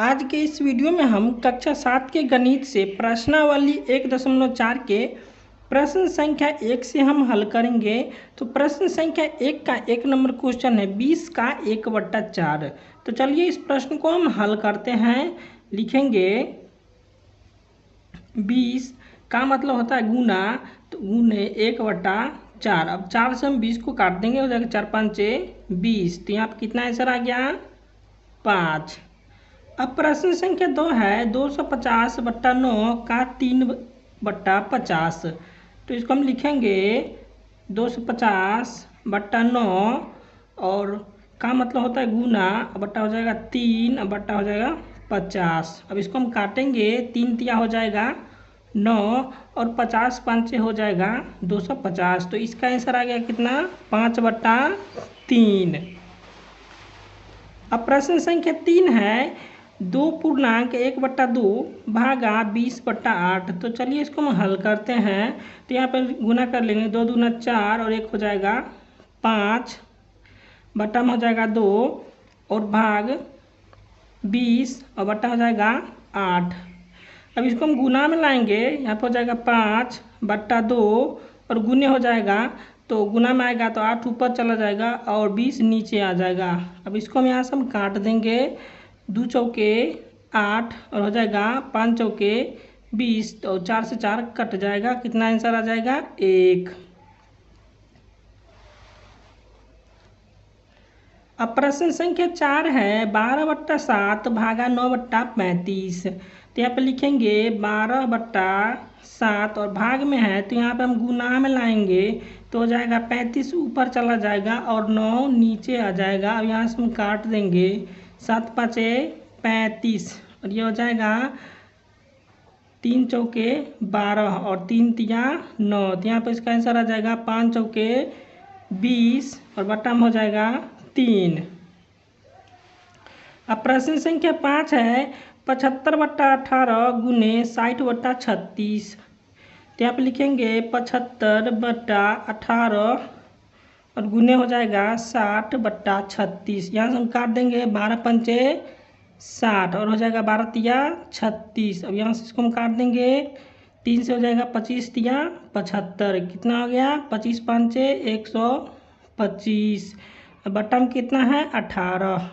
आज के इस वीडियो में हम कक्षा 7 के गणित से प्रश्नावली 1.4 के प्रश्न संख्या 1 से हम हल करेंगे। तो प्रश्न संख्या 1 का 1 नंबर क्वेश्चन है 20 का 1/4। तो चलिए इस प्रश्न को हम हल करते हैं। लिखेंगे 20 का मतलब होता है गुना, तो गुने 1/4। अब 4 से हम 20 को काट देंगे, हो जाएगा 4 5 20। तो यहाँ पर कितना आंसर आ गया 5। अब प्रश्न संख्या 2 है 250/9 का 3/50। तो इसको हम लिखेंगे 250/9 और का मतलब होता है गुना, बट्टा हो जाएगा 3, बट्टा हो जाएगा 50। अब इसको हम काटेंगे, 3 तिया हो जाएगा 9 और 50 5 हो जाएगा 250। तो इसका आंसर आ गया कितना 5/3। अब प्रश्न संख्या 3 है 2.1/2 भागा 20/8। तो चलिए इसको हम हल करते हैं। तो यहाँ पर गुना कर लेंगे, 2 दूना 4 और 1 हो जाएगा 5, बट्टा में हो जाएगा 2 और भाग 20 और बट्टा हो जाएगा 8। अब इसको हम गुना में लाएंगे, यहाँ पर हो जाएगा 5/2 और गुने हो जाएगा, तो गुना में आएगा तो 8 ऊपर चला जाएगा और 20 नीचे आ जाएगा। अब इसको हम यहाँ से हम काट देंगे, 2 चौके 8 और हो जाएगा 5 चौके 20, तो 4 से 4 कट जाएगा। कितना आंसर आ जाएगा 1। अब प्रश्न संख्या 4 है 12/7 भागा 9/35। तो यहाँ पे लिखेंगे 12/7 और भाग में है, तो यहाँ पे हम गुना में लाएंगे तो हो जाएगा 35 ऊपर चला जाएगा और 9 नीचे आ जाएगा। अब यहाँ से हम काट देंगे, 7 5 35 और ये हो जाएगा 3 चौके 12 और 3 तिया 9। तो यहाँ पर इसका आंसर आ जाएगा 5 चौके 20 और बट्टा में हो जाएगा 3। अब प्रश्न संख्या 5 है 75/18 गुने 60/36। तो यहाँ पर लिखेंगे 75/18 और गुने हो जाएगा 60/36। यहाँ से हम काट देंगे, 12 5 60 और हो जाएगा 12 तिया 36। अब यहाँ से इसको हम काट देंगे, 3 से हो जाएगा 25 तिया 75। कितना हो गया 25 5 125। बट्टा में कितना है 18।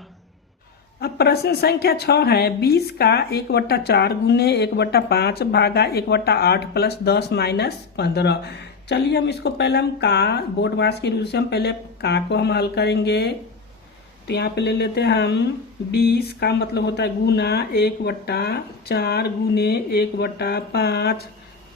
अब प्रश्न संख्या 6 है 20 का 1/4 गुने 1/5 भागा 1/8 + 10 - 15। चलिए हम इसको पहले हम का बोर्ड मास के रूल से हम पहले का को हम हल करेंगे। तो यहाँ पे ले लेते हैं हम 20 का मतलब होता है गुना 1/4 गुने 1/5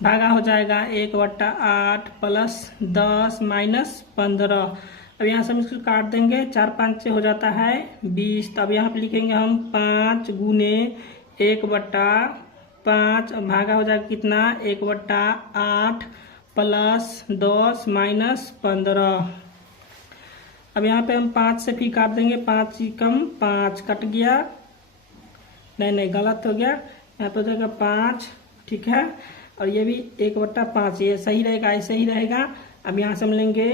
भागा हो जाएगा 1/8 + 10 - 15। अब यहाँ से हम इसको काट देंगे, 4 5 से हो जाता है 20। तो अब यहाँ पे लिखेंगे हम 5 गुने 1/5 भागा हो जाएगा कितना 1/8 + 10 - 15। अब यहाँ पे हम 5 से फिर काट देंगे, 5 ही कम 5 कट गया, नहीं गलत हो गया, यहाँ पे हो जाएगा 5, ठीक है। और ये भी 1/5 ये सही रहेगा, ऐसे ही रहेगा। अब यहाँ से हम लेंगे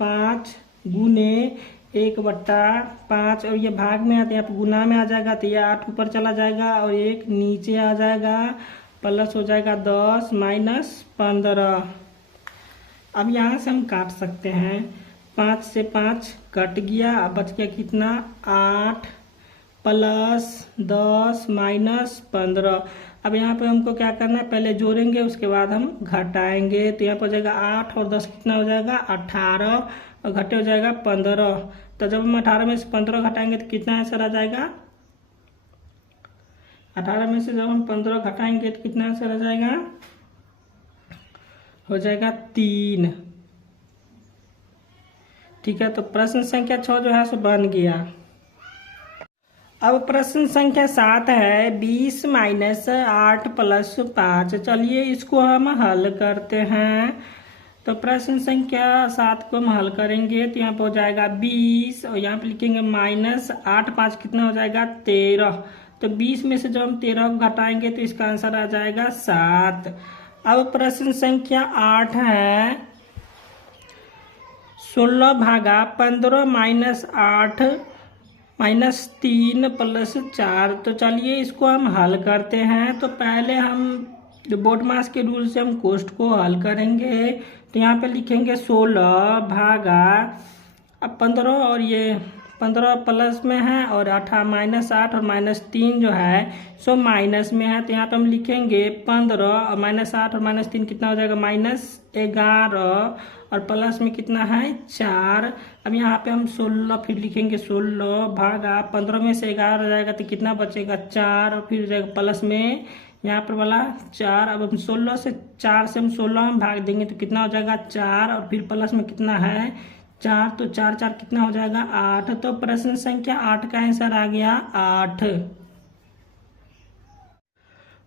5 गुने 1/5 और ये भाग में आते हैं, यहाँ पे गुना में आ जाएगा तो ये 8 ऊपर चला जाएगा और 1 नीचे आ जाएगा, प्लस हो जाएगा 10 - 15। अब यहाँ से हम काट सकते हैं, 5 से 5 कट गया, अब बच गया कितना 8 + 10 - 15। अब यहाँ पे हमको क्या करना है, पहले जोड़ेंगे उसके बाद हम घटाएंगे। तो यहाँ पर हो जाएगा 8 और 10 कितना हो जाएगा 18 और घटे हो जाएगा 15। तो जब हम 18 में से 15 घटाएंगे तो कितना आंसर आ जाएगा, 18 में से जब हम 15 घटाएंगे तो कितना आंसर आ जाएगा, हो जाएगा 3, ठीक है। तो प्रश्न संख्या 6 जो है सो बन गया। अब प्रश्न संख्या 7 है 20 - 8 + 5। चलिए इसको हम हल करते हैं। तो प्रश्न संख्या 7 को हम हल करेंगे, तो यहाँ पर हो जाएगा 20 और यहाँ पे लिखेंगे -8 5 कितना हो जाएगा 13। तो 20 में से जब हम 13 को घटाएंगे तो इसका आंसर आ जाएगा 7। अब प्रश्न संख्या 8 है 16 भागा 15 - 8 -3 + 4। तो चलिए इसको हम हल करते हैं। तो पहले हम जो बोडमास के रूल से हम कोष्ट को हल करेंगे। तो यहाँ पे लिखेंगे 16 भागा, अब 15 और ये 15 प्लस में है और -8 और -3 जो है सो माइनस में है। तो यहाँ पे हम लिखेंगे 15 और -8 और -3 कितना हो जाएगा -11 और प्लस में कितना है 4। अब यहाँ पे हम 16 फिर लिखेंगे 16 भागा 15 में से 11 हो जाएगा तो कितना बचेगा 4 और फिर हो जाएगा प्लस में यहाँ पर वाला 4। अब हम 16 से 4 से हम 16 में भाग देंगे तो कितना हो जाएगा 4 और फिर प्लस में कितना है 4। तो 4 4 कितना हो जाएगा 8। तो प्रश्न संख्या 8 का आंसर आ गया 8।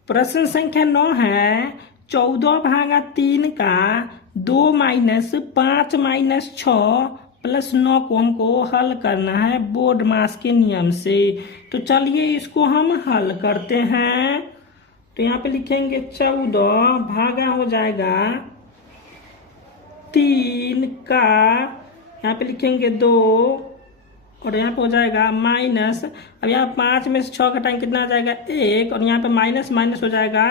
प्रश्न संख्या 9 है 14 भागा 3 का 2 - 5 - 6 + 9 को हमको हल करना है बोडमास के नियम से। तो चलिए इसको हम हल करते हैं। तो यहाँ पे लिखेंगे 14 भागा हो जाएगा 3 का, यहाँ पे लिखेंगे 2 और यहाँ पे हो जाएगा माइनस। अब यहाँ 5 में से 6 घटाएंगे कितना आ जाएगा 1 और यहाँ पे माइनस माइनस हो जाएगा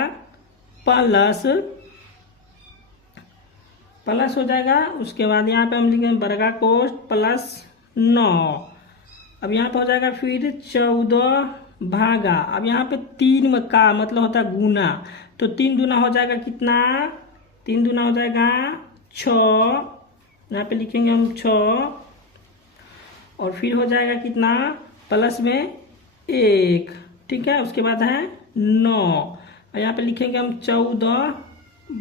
प्लस हो जाएगा। उसके बाद यहाँ पे हम लिखेंगे वर्गा कोष्ठ +9। अब यहाँ पे हो जाएगा फिर 14 भागा, अब यहाँ पे 3 का मतलब होता है गुना। तो 3 दूना हो जाएगा कितना 3 दूना हो जाएगा 6, यहाँ पे लिखेंगे हम 6 और फिर हो जाएगा कितना प्लस में 1, ठीक है। उसके बाद है 9 और यहाँ पे लिखेंगे हम 14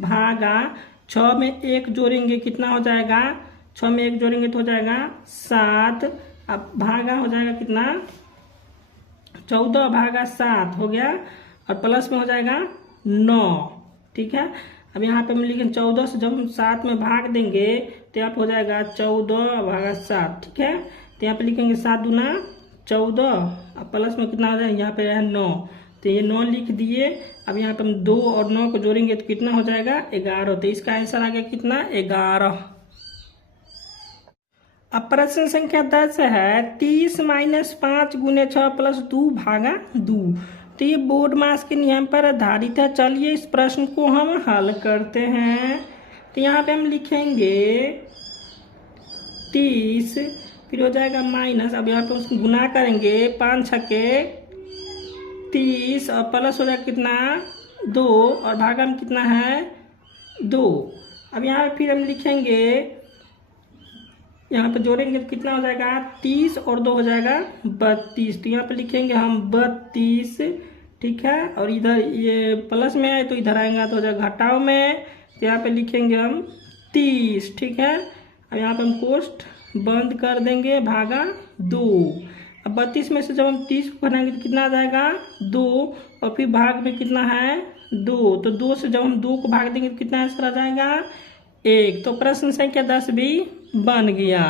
भागा 6 में 1 जोड़ेंगे कितना हो जाएगा 6 में 1 जोड़ेंगे तो हो जाएगा 7। अब भागा हो जाएगा कितना 14 भागा 7 हो गया और प्लस में हो जाएगा 9, ठीक है। अब यहाँ पे हम लिखेंगे 14 से जब हम 7 में भाग देंगे तो यहाँ पे हो जाएगा 14 भागा 7, ठीक है। तो यहाँ पे लिखेंगे 7 दूना 14 अब प्लस में कितना हो जाएगा यहाँ पे है 9, तो ये 9 लिख दिए। अब यहाँ पे हम 2 और 9 को जोड़ेंगे तो कितना हो जाएगा 11। तो इसका आंसर आ गया कितना 11। अब प्रश्न संख्या 10 है 30 - 5 × 6 + 2 भागा 2। तो ये बोडमास के नियम पर आधारित है। चलिए इस प्रश्न को हम हल करते हैं। तो यहाँ पे हम लिखेंगे 30 फिर हो जाएगा माइनस, अब यहाँ पे उसको गुना करेंगे 5 × 6 = 30 और प्लस हो जाएगा कितना 2 और भागा में कितना है 2। अब यहाँ पे फिर हम लिखेंगे यहाँ पे जोड़ेंगे तो कितना हो जाएगा 30 और 2 हो जाएगा 32। तो यहाँ पे लिखेंगे हम 32, ठीक है। और इधर ये प्लस में है तो इधर आएगा तो हो जाएगा घटाव में, तो यहाँ पे लिखेंगे हम 30, ठीक है। अब यहाँ पे हम कोष्ठ बंद कर देंगे भागा 2। अब 32 में से जब हम 30 को घटाएंगे तो कितना आ जाएगा 2 और फिर भाग में कितना है 2। तो 2 से जब हम 2 को भाग देंगे तो कितना आंसर आ जाएगा 1। तो प्रश्न संख्या 10 भी बन गया।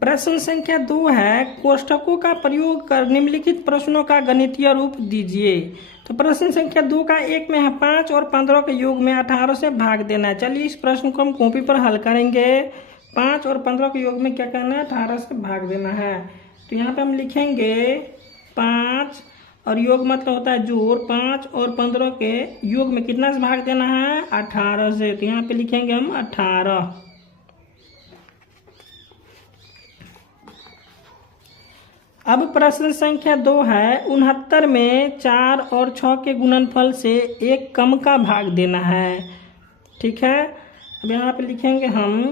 प्रश्न संख्या 2 है कोष्ठकों का प्रयोग कर निम्नलिखित प्रश्नों का गणितीय रूप दीजिए। तो प्रश्न संख्या 2 का 1 में है 5 और 15 के योग में 18 से भाग देना है। चलिए इस प्रश्न को हम कॉपी पर हल करेंगे। 5 और 15 के योग में क्या करना है 18 से भाग देना है। तो यहाँ पे हम लिखेंगे 5 और योग मतलब होता है जोड़, 5 और 15 के योग में कितना से भाग देना है 18 से। तो यहाँ पे लिखेंगे हम 18। अब प्रश्न संख्या 2 है 69 में 4 और 6 के गुणनफल से एक कम का भाग देना है, ठीक है। अब यहाँ पे लिखेंगे हम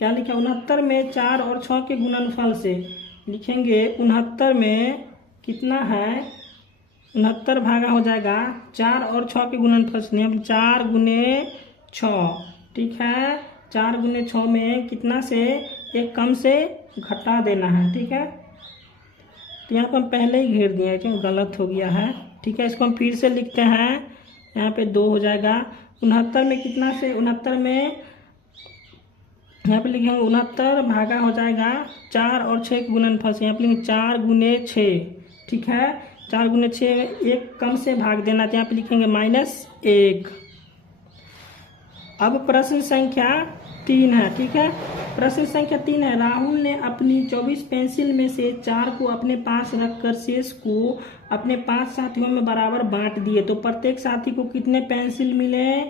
क्या लिखा 69 में 4 और 6 के गुणनफल से लिखेंगे 69 में कितना है 69 भागा हो जाएगा 4 और 6 के गुणनफल से, हम 4 × 6, ठीक है। 4 × 6 में कितना से एक कम से घटा देना है, ठीक है। तो यहाँ पर हम पहले ही घेर दिए क्योंकि गलत हो गया है, ठीक है। इसको हम फिर से लिखते हैं, यहाँ पे 2 हो जाएगा 69 में कितना से 69 में यहाँ पे लिखेंगे 69 भागा हो जाएगा 4 और 6 के गुणनफल से, यहाँ पे लिखेंगे 4 × 6, ठीक है। 4 × 6 एक कम से भाग देना, तो यहाँ पे लिखेंगे -1। अब प्रश्न संख्या 3 है। ठीक है, प्रश्न संख्या 3 है, राहुल ने अपनी 24 पेंसिल में से 4 को अपने पास रखकर शेष को अपने 5 साथियों में बराबर बांट दिए, तो प्रत्येक साथी को कितने पेंसिल मिले?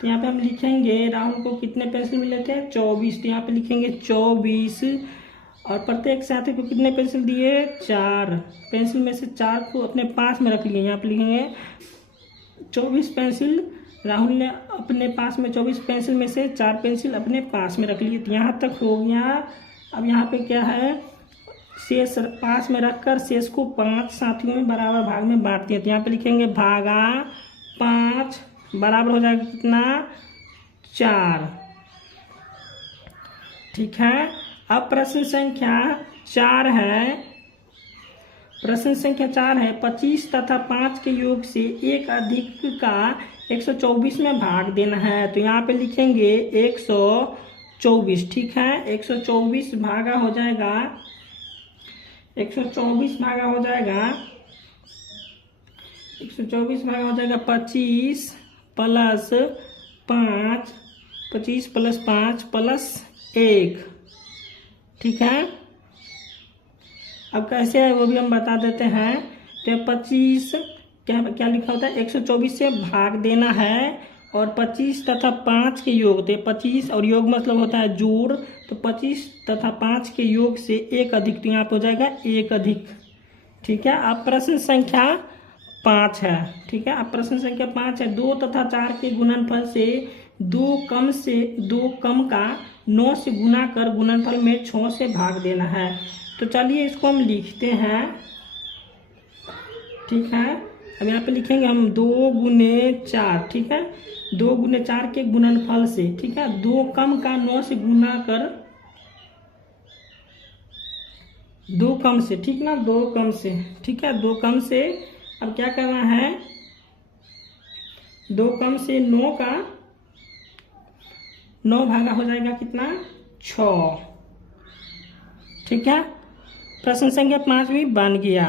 तो यहाँ पे हम लिखेंगे राहुल को कितने पेंसिल मिले थे? 24। तो यहाँ पे लिखेंगे 24 और प्रत्येक साथी को कितने पेंसिल दिए? 4। पेंसिल में से 4 को अपने पास में रख लिए। यहाँ पे लिखेंगे 24 पेंसिल, राहुल ने अपने पास में 24 पेंसिल में से 4 पेंसिल अपने पास में रख लिए। तो यहाँ तक हो गया। अब यहाँ पे क्या है, शेष पास में रखकर शेष को 5 साथियों में बराबर भाग में बांट दिया। तो यहाँ पे लिखेंगे भागा 5 बराबर हो जाएगा कितना? 4। ठीक है, अब प्रश्न संख्या 4 है। प्रश्न संख्या 4 है, 25 तथा 5 के योग से एक अधिक का 124 में भाग देना है। तो यहाँ पे लिखेंगे 124। ठीक है, 124 भागा हो जाएगा 124 भागा हो जाएगा 124 भागा हो जाएगा 25 प्लस 5, 25 प्लस 5 प्लस 1। ठीक है, अब कैसे है वो भी हम बता देते हैं। तो 25 क्या लिखा होता है? 124 से भाग देना है और 25 तथा 5 के योग थे। 25 और योग मतलब होता है जोड़, तो 25 तथा 5 के योग से एक अधिक, तो यहाँ पर हो जाएगा एक अधिक। ठीक है, अब प्रश्न संख्या 5 है। ठीक है, अब प्रश्न संख्या 5 है, 2 तथा 4 के गुणनफल से 2 कम का 9 से गुना कर गुणनफल में 6 से भाग देना है। तो चलिए इसको हम लिखते हैं। ठीक है, अब यहाँ पे लिखेंगे हम 2 गुने 4। ठीक है, 2 गुने 4 के गुणनफल से, ठीक है, 2 कम का 9 से गुना कर 2 कम से, ठीक ना, 2 कम से। ठीक है, 2 कम से अब क्या करना है, 2 कम से 9 का 9 भागा हो जाएगा कितना? 6। ठीक है, प्रश्न संख्या 5 भी बन गया।